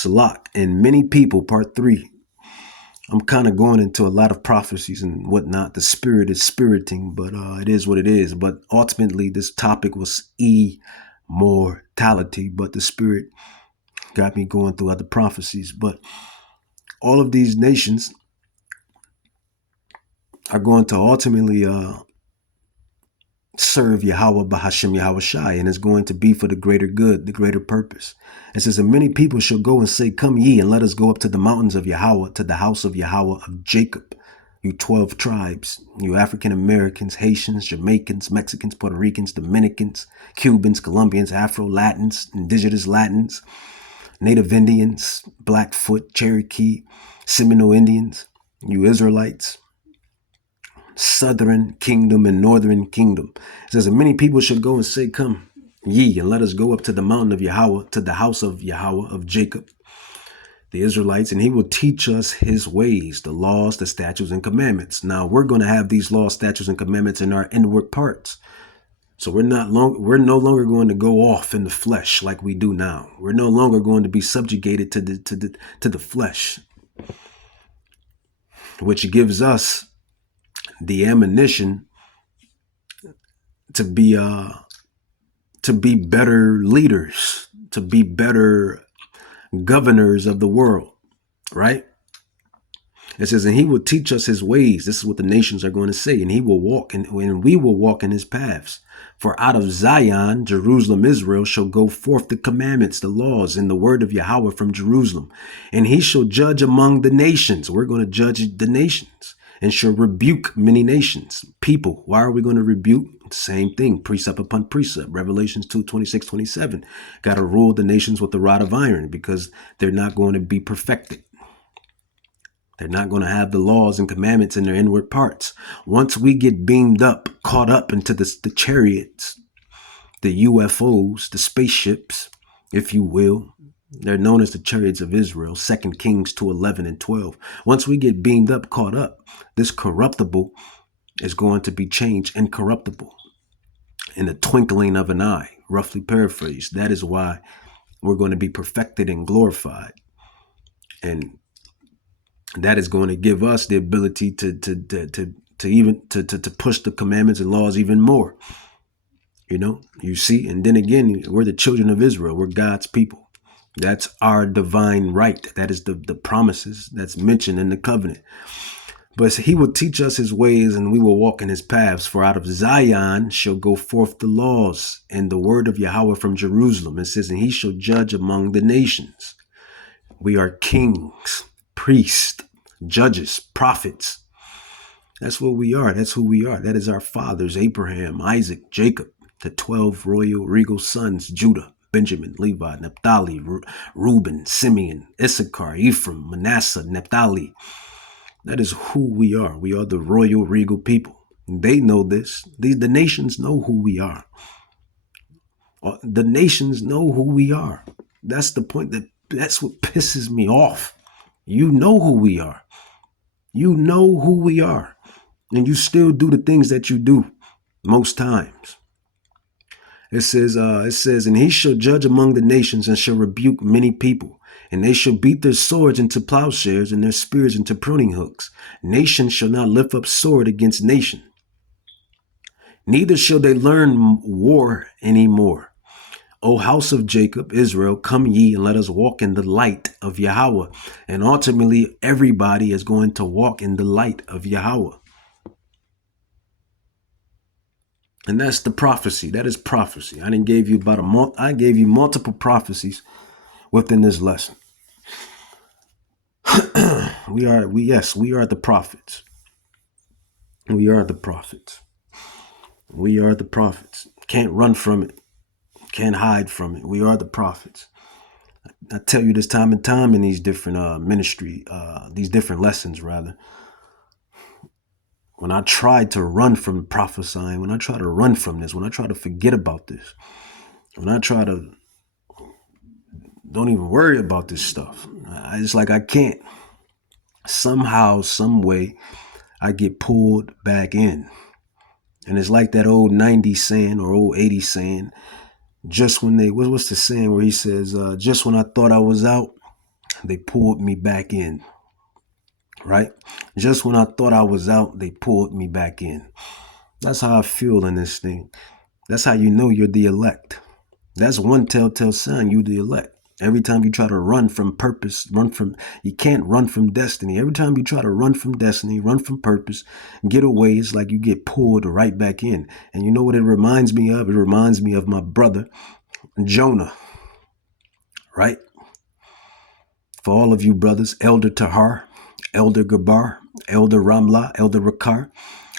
Salak, and many people, part 3. I'm kind of going into a lot of prophecies and whatnot. The spirit is spiriting, but it is what it is. But ultimately, this topic was immortality, but the spirit got me going through other prophecies. But all of these nations are going to ultimately serve Yahweh Bahashem Yahweh Shai, and it's going to be for the greater good, the greater purpose. It says, and many people shall go and say, come ye, and let us go up to the mountains of Yahweh, to the house of Yahweh of Jacob. You 12 tribes, you African Americans, Haitians, Jamaicans, Mexicans, Puerto Ricans, Dominicans, Cubans, Colombians, Afro-Latins, Indigenous Latins, Native Indians, Blackfoot, Cherokee, Seminole Indians, you Israelites, Southern Kingdom and Northern Kingdom. It says, and many people should go and say, come ye, and let us go up to the mountain of Yahweh, to the house of Yahweh of Jacob, the Israelites, and he will teach us his ways, the laws, the statutes, and commandments. Now, we're going to have these laws, statutes, and commandments in our inward parts. So we're no longer going to go off in the flesh like we do now. We're no longer going to be subjugated to the flesh, which gives us the ammunition to be better leaders, to be better governors of the world, right? It says, and he will teach us his ways. This is what the nations are going to say. And he will walk, and we will walk in his paths. For out of Zion, Jerusalem, Israel, shall go forth the commandments, the laws, and the word of Yahweh from Jerusalem. And he shall judge among the nations. We're going to judge the nations, and shall rebuke many nations. People, why are we going to rebuke? Same thing, precept upon precept. Revelations 2:26-27. Got to rule the nations with the rod of iron, because they're not going to be perfected. They're not going to have the laws and commandments in their inward parts. Once we get beamed up, caught up into the chariots, the UFOs, the spaceships, if you will, they're known as the chariots of Israel, 2 Kings 2:11 and 12. Once we get beamed up, caught up, this corruptible is going to be changed incorruptible in the twinkling of an eye, roughly paraphrased. That is why we're going to be perfected and glorified. And that is going to give us the ability to push the commandments and laws even more. You see, and then again, we're the children of Israel. We're God's people. That's our divine right. That is the promises that's mentioned in the covenant. But he will teach us his ways, and we will walk in his paths. For out of Zion shall go forth the laws and the word of Yahweh from Jerusalem. It says, and he shall judge among the nations. We are kings, priests, judges, prophets. That's what we are. That's who we are. That is our fathers, Abraham, Isaac, Jacob, the 12 royal regal sons, Judah, Benjamin, Levi, Naphtali, Reuben, Simeon, Issachar, Ephraim, Manasseh, Naphtali. That is who we are. We are the royal regal people. They know this. The nations know who we are. The nations know who we are. That's the point. That's what pisses me off. You know who we are. You know who we are. And you still do the things that you do most times. It says, and he shall judge among the nations and shall rebuke many people. And they shall beat their swords into plowshares and their spears into pruning hooks. Nation shall not lift up sword against nation. Neither shall they learn war any more. O house of Jacob, Israel, come ye and let us walk in the light of Yahweh. And ultimately, everybody is going to walk in the light of Yahweh. And that's the prophecy. That is prophecy. I gave you multiple prophecies within this lesson. We are the prophets. We are the prophets. We are the prophets. Can't run from it. Can't hide from it. We are the prophets. I tell you this time and time in these different these different lessons rather. When I try to run from prophesying, when I try to run from this, when I try to forget about this, when I try to don't even worry about this stuff, it's like I can't. Somehow, some way, I get pulled back in. And it's like that old 90s saying or old 80s saying, just when what's the saying where he says, just when I thought I was out, they pulled me back in, right? Just when I thought I was out, they pulled me back in. That's how I feel in this thing. That's how you know you're the elect. That's one telltale sign you the elect. Every time you try to run from purpose, you can't run from destiny. Every time you try to run from destiny, run from purpose, get away, it's like you get pulled right back in. And you know what it reminds me of? It reminds me of my brother, Jonah, right? For all of you brothers, Elder Tahar, Elder Gabar, Elder Ramla, Elder Rakar,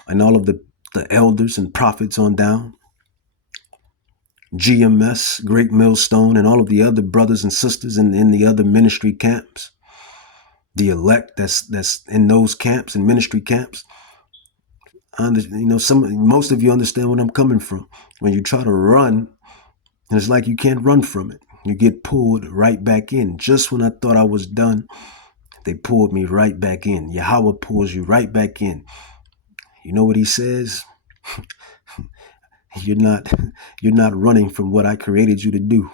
and all of the elders and prophets on down, GMS, Great Millstone, and all of the other brothers and sisters in the other ministry camps, the elect that's in those camps and ministry camps. Most of you understand what I'm coming from. When you try to run, and it's like you can't run from it. You get pulled right back in. Just when I thought I was done, they pulled me right back in. Yahweh pulls you right back in. You know what he says? You're not running from what I created you to do.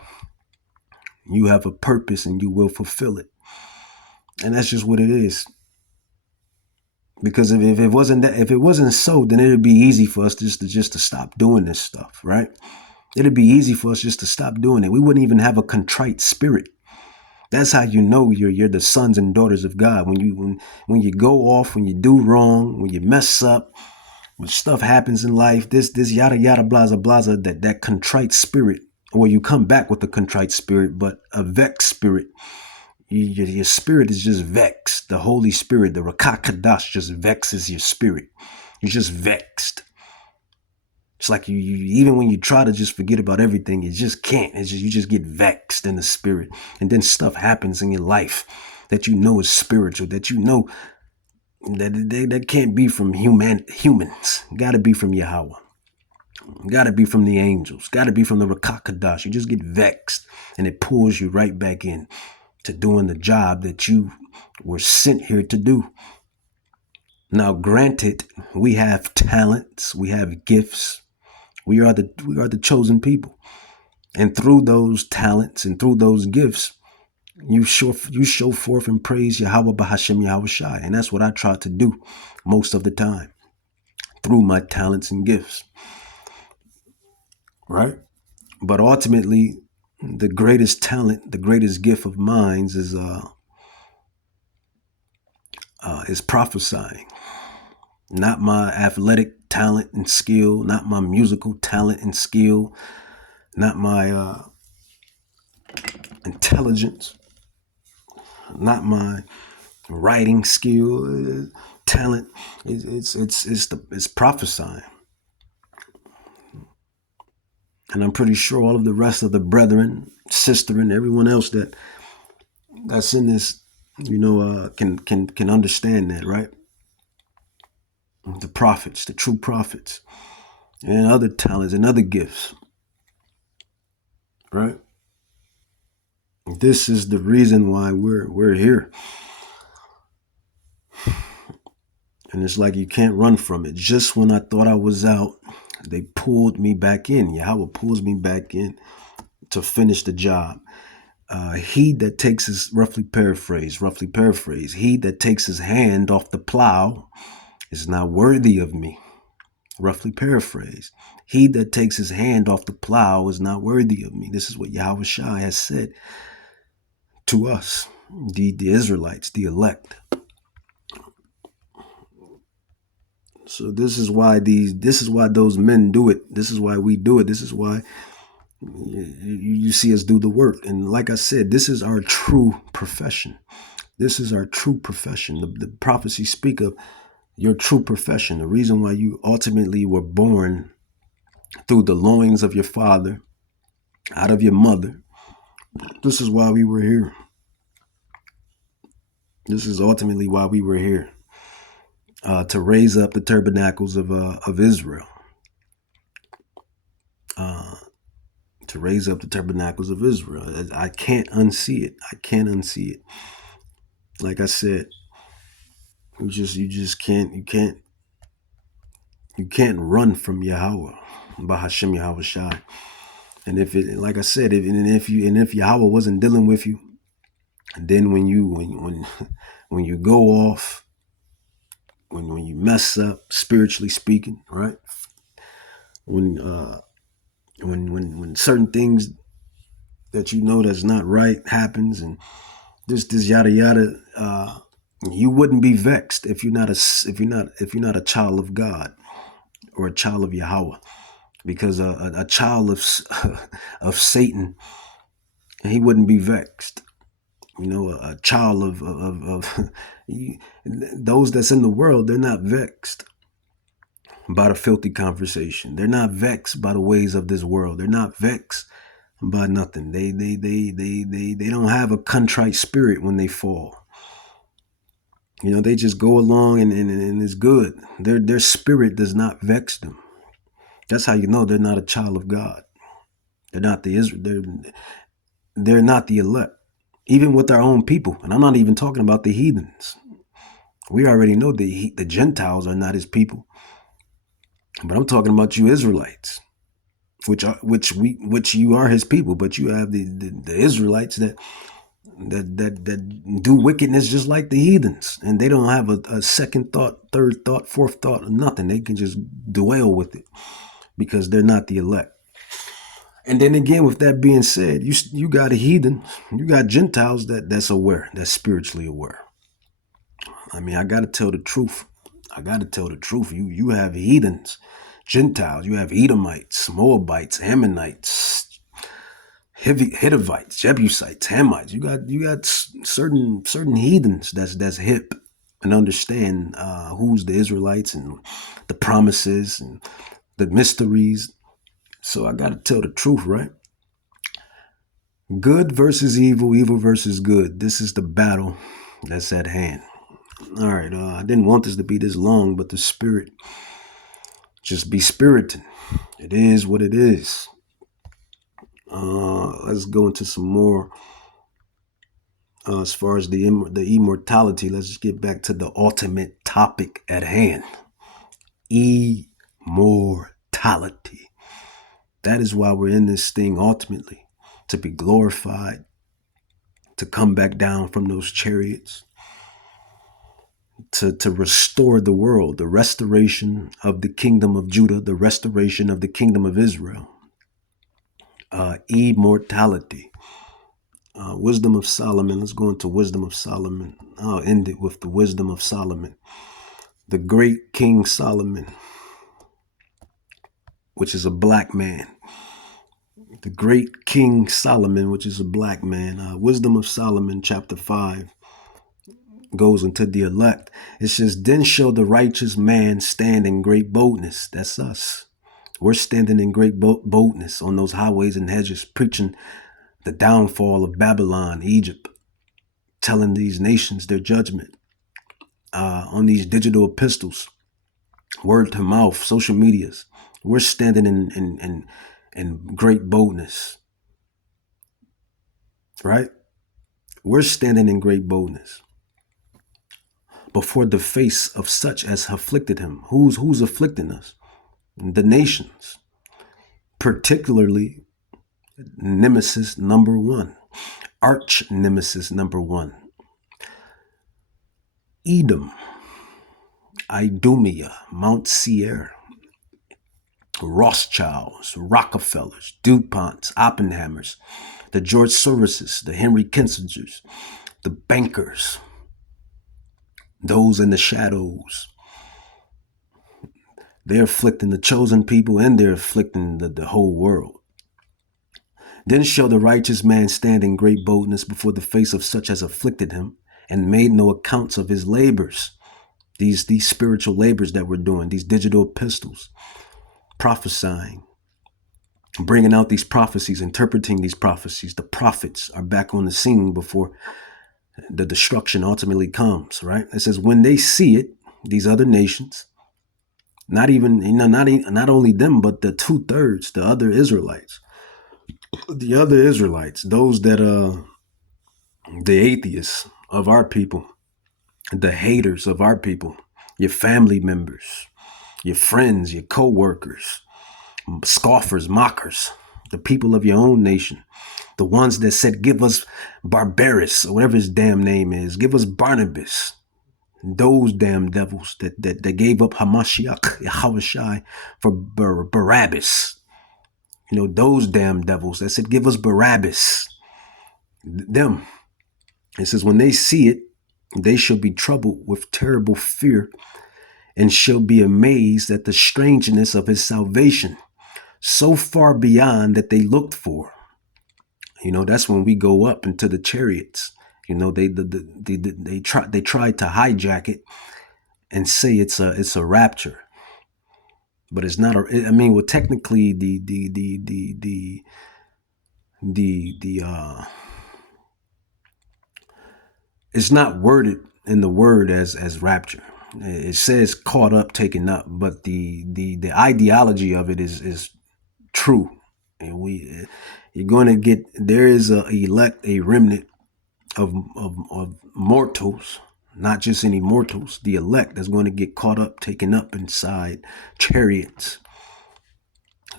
You have a purpose and you will fulfill it. And that's just what it is. Because if it wasn't so, then it'd be easy for us just to stop doing this stuff, right? It'd be easy for us just to stop doing it. We wouldn't even have a contrite spirit. That's how you know you're the sons and daughters of God. When you go off, when you do wrong, when you mess up, when stuff happens in life, this yada yada blaza blaza, that contrite spirit, or you come back with a contrite spirit, but a vexed spirit. Your spirit is just vexed. The Holy Spirit, the Rakakadash, just vexes your spirit. You're just vexed. It's like you even when you try to just forget about everything, you just can't. You just get vexed in the spirit. And then stuff happens in your life that you know is spiritual, that you know that can't be from humans. Got to be from Yahweh. Got to be from the angels. Got to be from the Rakakadash. You just get vexed and it pulls you right back in to doing the job that you were sent here to do. Now, granted, we have talents, we have gifts. We are the chosen people. And through those talents and through those gifts, you show forth and praise Yahweh Bahashem Yahweh Shai. And that's what I try to do most of the time through my talents and gifts. Right? But ultimately, the greatest talent, the greatest gift of mine is prophesying. Not my athletic talent and skill, not my musical talent and skill, not my intelligence, not my writing skill, talent. It's prophesying. And I'm pretty sure all of the rest of the brethren, sister, and everyone else that's in this, can understand that, right? The prophets, the true prophets, and other talents and other gifts, right? This is the reason why we're here. And it's like you can't run from it. Just when I thought I was out, they pulled me back in. Yahweh pulls me back in to finish the job. He that takes his, roughly paraphrase, he that takes his hand off the plow is not worthy of me. Roughly paraphrase. He that takes his hand off the plow is not worthy of me. This is what Yahweh Shai has said to us, the Israelites, the elect. So this is why those men do it. This is why we do it. This is why you see us do the work. And like I said, this is our true profession. This is our true profession. The prophecies speak of your true profession. The reason why you ultimately were born through the loins of your father, out of your mother. This is why we were here. This is ultimately why we were here. To raise up the tabernacles of Israel. To raise up the tabernacles of Israel. I can't unsee it. I can't unsee it. Like I said, you can't run from Yahweh, Bahashem Yahweh Shai. And if Yahweh wasn't dealing with you, And then when you go off, when you mess up spiritually speaking, right? When when certain things that you know that's not right happens, and this yada yada, you wouldn't be vexed if you're not a child of God or a child of Yahweh, because a child of of Satan, he wouldn't be vexed. You know, a child of those that's in the world, they're not vexed by the filthy conversation. They're not vexed by the ways of this world. They're not vexed by nothing. They don't have a contrite spirit when they fall. You know, they just go along and it's good. Their spirit does not vex them. That's how you know they're not a child of God. They're not the Israel. They're not the elect. Even with our own people, and I'm not even talking about the heathens. We already know the Gentiles are not his people, but I'm talking about you Israelites, which you are his people, but you have the Israelites that do wickedness just like the heathens, and they don't have a second thought, third thought, fourth thought, nothing. They can just dwell with it because they're not the elect. And then again, with that being said, you got a heathen, you got Gentiles that's aware, that's spiritually aware. I mean, I got to tell the truth. I got to tell the truth. You have heathens, Gentiles. You have Edomites, Moabites, Ammonites, Hivites, Jebusites, Hamites. You got certain heathens that's hip and understand who's the Israelites and the promises and the mysteries. So I got to tell the truth, right? Good versus evil, evil versus good. This is the battle that's at hand. All right, I didn't want this to be this long, but the spirit just be spiriting. It is what it is. Let's go into some more. As far as the immortality, let's just get back to the ultimate topic at hand. Immortality. That is why we're in this thing ultimately, to be glorified, to come back down from those chariots, to restore the world, the restoration of the kingdom of Judah, the restoration of the kingdom of Israel. Immortality. Wisdom of Solomon. Let's go into Wisdom of Solomon. I'll end it with the Wisdom of Solomon. The great King Solomon, which is a black man. The great King Solomon, which is a black man. Wisdom of Solomon, chapter 5, goes into the elect. It says, then shall the righteous man stand in great boldness. That's us. We're standing in great boldness on those highways and hedges, preaching the downfall of Babylon, Egypt, telling these nations their judgment on these digital epistles, word to mouth, social medias. We're standing in great boldness, right? We're standing in great boldness before the face of such as afflicted him. Who's afflicting us? The nations, particularly nemesis number one, arch nemesis number one, Edom, Idumea, Mount Seir, Rothschilds, Rockefellers, DuPonts, Oppenheimers, the George Soroses, the Henry Kissingers, the bankers, those in the shadows. They're afflicting the chosen people, and they're afflicting the whole world. Then shall the righteous man stand in great boldness before the face of such as afflicted him, and made no accounts of his labors. These spiritual labors that we're doing, these digital epistles, prophesying, bringing out these prophecies, interpreting these prophecies. The prophets are back on the scene before the destruction ultimately comes, right? It says, when they see it, these other nations, not only them, but the 2/3, the other Israelites, those that the atheists of our people, the haters of our people, your family members, your friends, your co-workers, scoffers, mockers, the people of your own nation, The ones that said, give us Barbarus, or whatever his damn name is, give us Barnabas. Those damn devils that gave up Hamashiach, Yahushai, for Barabbas. You know, those damn devils that said, give us Barabbas. Them. It says, when they see it, they shall be troubled with terrible fear and shall be amazed at the strangeness of his salvation, so far beyond that they looked for. You know, that's when we go up into the chariots. You know, they tried to hijack it and say it's a rapture, but it's not. I mean, well, technically, it's not worded in the word as rapture. It says caught up, taken up, but the ideology of it is true. And you're going to get, there is a remnant of mortals, not just any mortals, the elect that's going to get caught up, taken up inside chariots.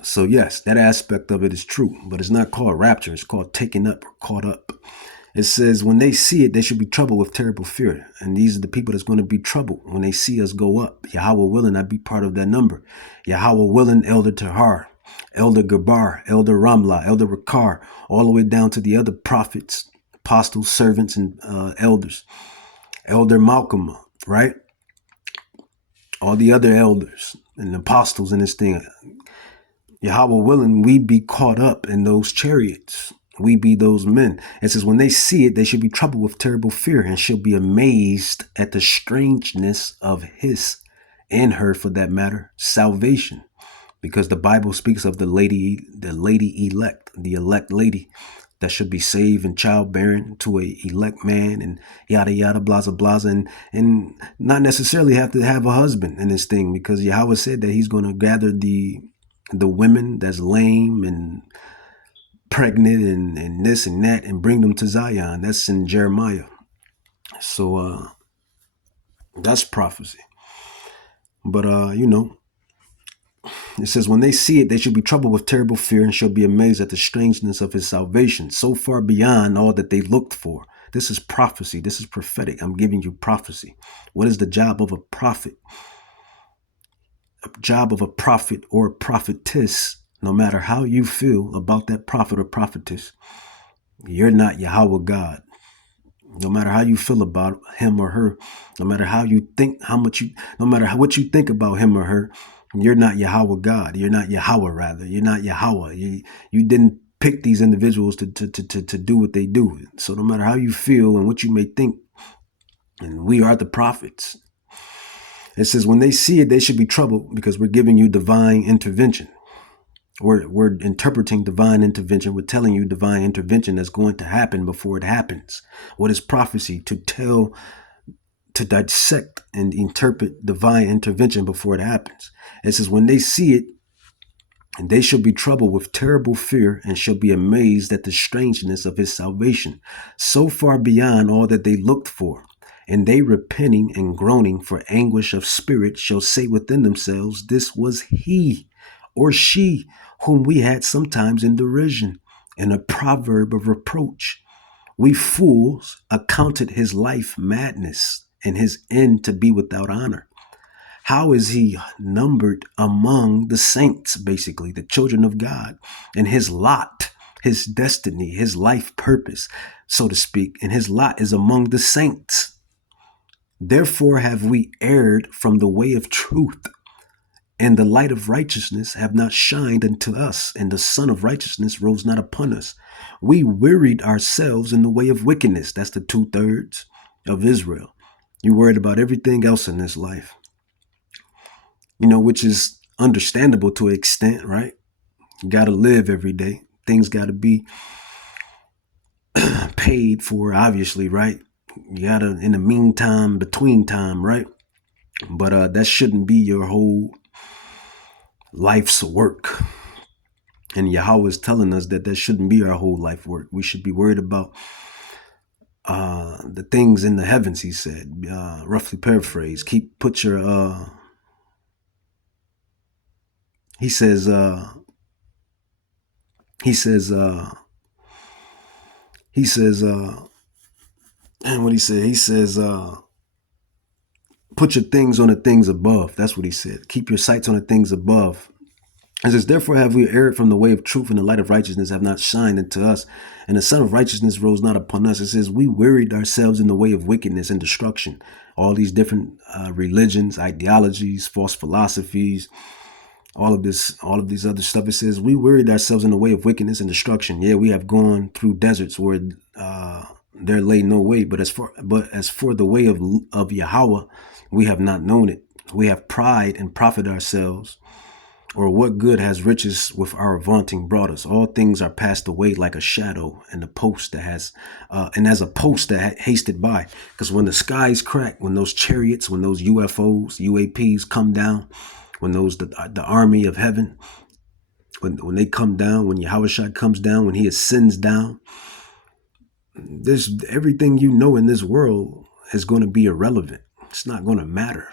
So yes, that aspect of it is true, but it's not called rapture. It's called taken up or caught up. It says when they see it, they should be troubled with terrible fear. And these are the people that's going to be troubled when they see us go up. Yahweh willing, I'd be part of that number. Yahweh willing, Elder Tahar, Elder Gabar, Elder Ramla, Elder Rakar, all the way down to the other prophets, apostles, servants, and elders. Elder Malcolm, right? All the other elders and apostles in this thing. Yahweh willing, we be caught up in those chariots. We be those men. It says, when they see it, they should be troubled with terrible fear and shall be amazed at the strangeness of his and her, for that matter, salvation. Because the Bible speaks of the lady elect, the elect lady that should be saved and childbearing to a elect man and yada, yada, blaza, blaza, and not necessarily have to have a husband in this thing, because Yahweh said that he's going to gather the women that's lame and pregnant and this and that and bring them to Zion. That's in Jeremiah. So that's prophecy. But you know, it says when they see it, they shall be troubled with terrible fear and shall be amazed at the strangeness of his salvation, so far beyond all that they looked for. This is prophecy. This is prophetic. I'm giving you prophecy. What is the job of a prophet? A job of a prophet or a prophetess, no matter how you feel about that prophet or prophetess, you're not Yahweh God. No matter how you feel about him or her, no matter how you think, no matter what you think about him or her, you're not Yahweh God. You're not Yahweh, rather. You're not Yahweh. You didn't pick these individuals to do what they do. So no matter how you feel and what you may think, and we are the prophets. It says when they see it, they should be troubled, because we're giving you divine intervention. We're interpreting divine intervention. We're telling you divine intervention that's going to happen before it happens. What is prophecy? To dissect and interpret divine intervention before it happens. It says, when they see it, and they shall be troubled with terrible fear and shall be amazed at the strangeness of his salvation, so far beyond all that they looked for. And they, repenting and groaning for anguish of spirit, shall say within themselves, this was he or she whom we had sometimes in derision, and a proverb of reproach. We fools accounted his life madness, and his end to be without honor. How is he numbered among the saints, basically, the children of God, and his lot, his destiny, his life purpose, so to speak, and his lot is among the saints. Therefore have we erred from the way of truth, and the light of righteousness have not shined unto us, and the sun of righteousness rose not upon us. We wearied ourselves in the way of wickedness. That's the 2/3 of Israel. You're worried about everything else in this life, you know, which is understandable to an extent, right? You got to live every day. Things got to be paid for, obviously, right? You got to, in the meantime, between time, right? But that shouldn't be your whole life's work. And Yahweh is telling us that shouldn't be our whole life work. We should be worried about the things in the heavens, he said, roughly paraphrase. Put your, he says, He says, and what he said, he says, put your things on the things above. That's what he said. Keep your sights on the things above. It says, therefore have we erred from the way of truth, and the light of righteousness have not shined into us, and the sun of righteousness rose not upon us. It says, we wearied ourselves in the way of wickedness and destruction. All these different religions, ideologies, false philosophies, all of these other stuff. It says, we wearied ourselves in the way of wickedness and destruction. Yeah, we have gone through deserts where there lay no way, but as for the way of Yahweh, we have not known it. We have pride and profited ourselves. Or what good has riches with our vaunting brought us? All things are passed away like a shadow, and as a post that hasted by. Because when the skies crack, when those chariots, when those UFOs, UAPs come down, when the army of heaven, when they come down, when Yahushua comes down, when he ascends down, there's everything you know in this world is going to be irrelevant. It's not going to matter.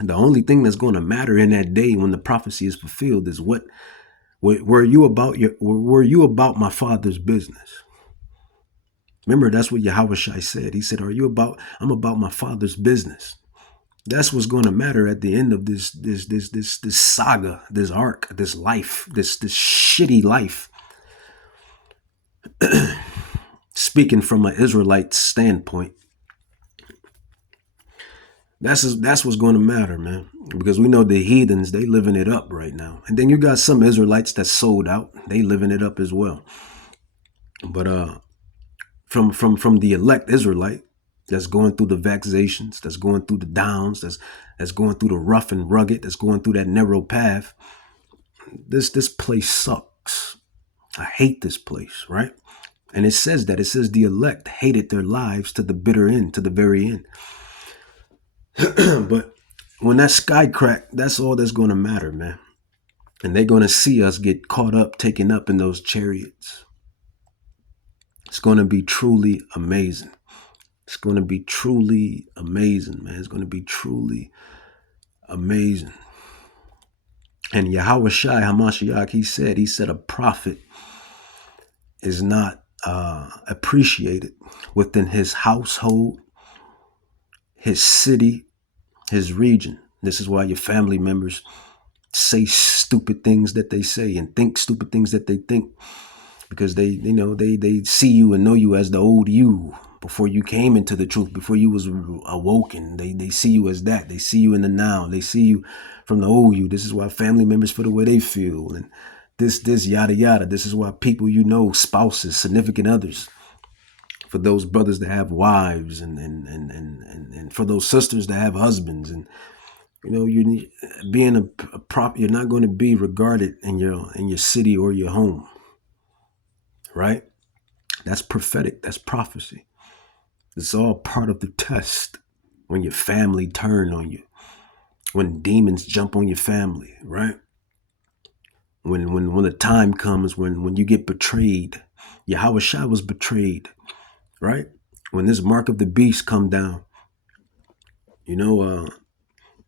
The only thing that's going to matter in that day when the prophecy is fulfilled is were you about my Father's business? Remember, that's what Yahushua said. He said, I'm about my Father's business. That's what's going to matter at the end of this saga, this arc, this life, this shitty life. Speaking from an Israelite standpoint, that's what's going to matter, man. Because we know the heathens, they living it up right now. And then you got some Israelites that sold out. They living it up as well. But from the elect Israelite that's going through the vexations, that's going through the downs, that's going through the rough and rugged, that's going through that narrow path, this place sucks. I hate this place, right? And it says the elect hated their lives to the bitter end, to the very end. But when that sky crack, that's all that's going to matter, man. And they're going to see us get caught up, taken up in those chariots. It's going to be truly amazing. It's going to be truly amazing, man. It's going to be truly amazing. And Yahushua HaMashiach, he said a prophet is not appreciated within his household, his city, his region. This is why your family members say stupid things that they say and think stupid things that they think, because they see you and know you as the old you before you came into the truth, before you was awoken. They see you as that. They see you in the now. They see you from the old you. This is why family members feel the way they feel, and this yada yada. This is why people, spouses, significant others, for those brothers that have wives, and for those sisters that have husbands, and you're being a prop. You're not going to be regarded in your city or your home, right? That's prophetic. That's prophecy. It's all part of the test. When your family turn on you, when demons jump on your family, right? When the time comes when you get betrayed. Yahushua was betrayed, right? When this mark of the beast come down,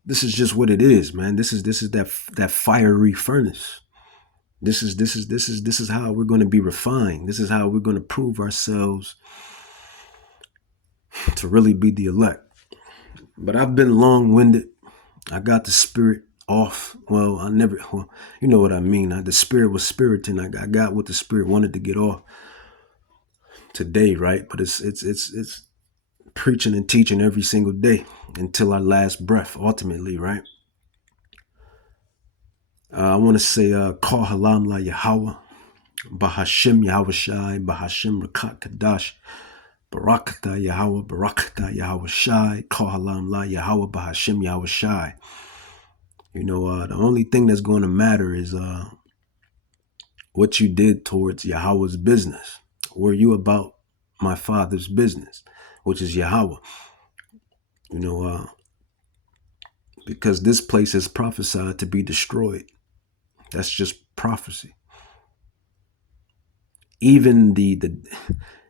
this is just what it is, man. This is that fiery furnace. This is how we're going to be refined. This is how we're going to prove ourselves to really be the elect. But I've been long-winded. I got the spirit off. Well, you know what I mean. The spirit was spiriting. I got what the spirit wanted to get off today, right? But it's preaching and teaching every single day until our last breath, ultimately, right? I want to say, Kal Halam La Yahweh, Bahashim Yahushai, Bahashim Rakat Kadash, Barakata Yahweh, Barakata Yahushai, Kal Halam La Yahweh, Bahashim Yahushai. The only thing that's going to matter is what you did towards Yahweh's business. Were you about my Father's business, which is Yahweh? Because this place is prophesied to be destroyed. That's just prophecy. Even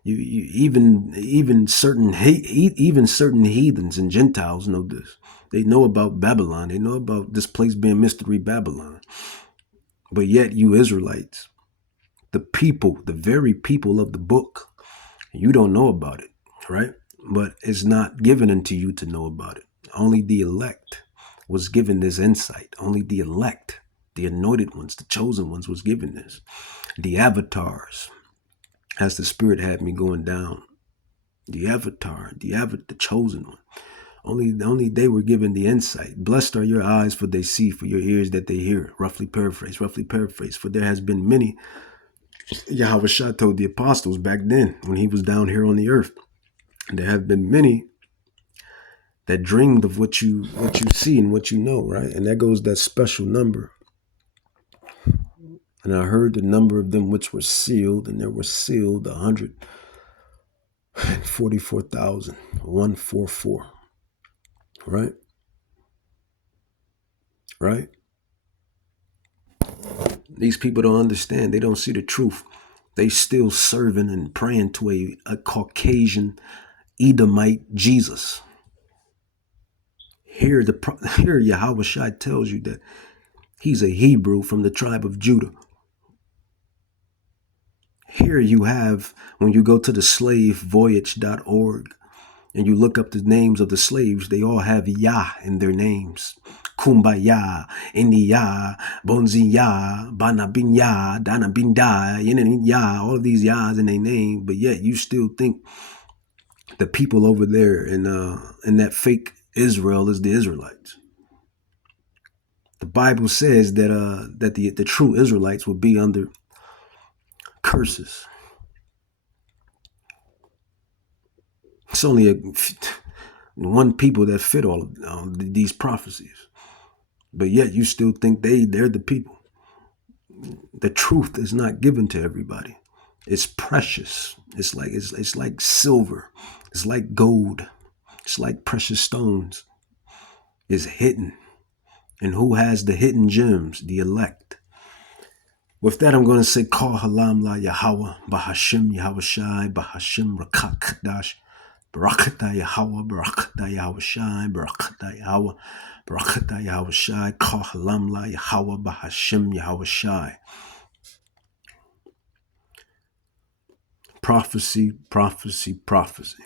even certain heathens and Gentiles know this. They know about Babylon. They know about this place being mystery Babylon. But yet you Israelites, the very people of the book, You don't know about it, right? But it's not given unto you to know about it. Only the elect was given this insight. Only the elect, the anointed ones, the chosen ones was given this. The avatars, as the Spirit had me going down, the avatar, the chosen one. Only they were given the insight. Blessed are your eyes, for they see, for your ears that they hear. Roughly paraphrase. For there has been many. Yahweh Shah told the apostles back then when he was down here on the earth. There have been many that dreamed of what you see and what you know, right? And that goes that special number. And I heard the number of them which were sealed, and there were sealed 144,000, 144. Right? Right? These people don't understand. They don't see the truth. They still serving and praying to a Caucasian Edomite Jesus. Here Yahweh Shai tells you that he's a Hebrew from the tribe of Judah. Here you have, when you go to the slavevoyage.org and you look up the names of the slaves, they all have Yah in their names. Kumbaya, Indiya, Bonziya, Banabinya, Danabinda, Yah, all of these Yahs in their name, but yet you still think the people over there in that fake Israel is the Israelites. The Bible says that the true Israelites will be under curses. It's only one people that fit all of these prophecies. But yet you still think they're the people. The truth is not given to everybody. It's precious. It's like silver. It's like gold. It's like precious stones. It's hidden. And who has the hidden gems? The elect. With that, I'm going to say, Call Halam La Yahweh, Bahashim Yahweh Shai, Bahashim Rakak Dash, Barakata Yahweh, Barakata Yahweh Shai, Barakata Yahweh, Barakata Yahweh Shai, Call Halam La Yahweh, Bahashim Yahweh Shai. Prophecy, prophecy, prophecy.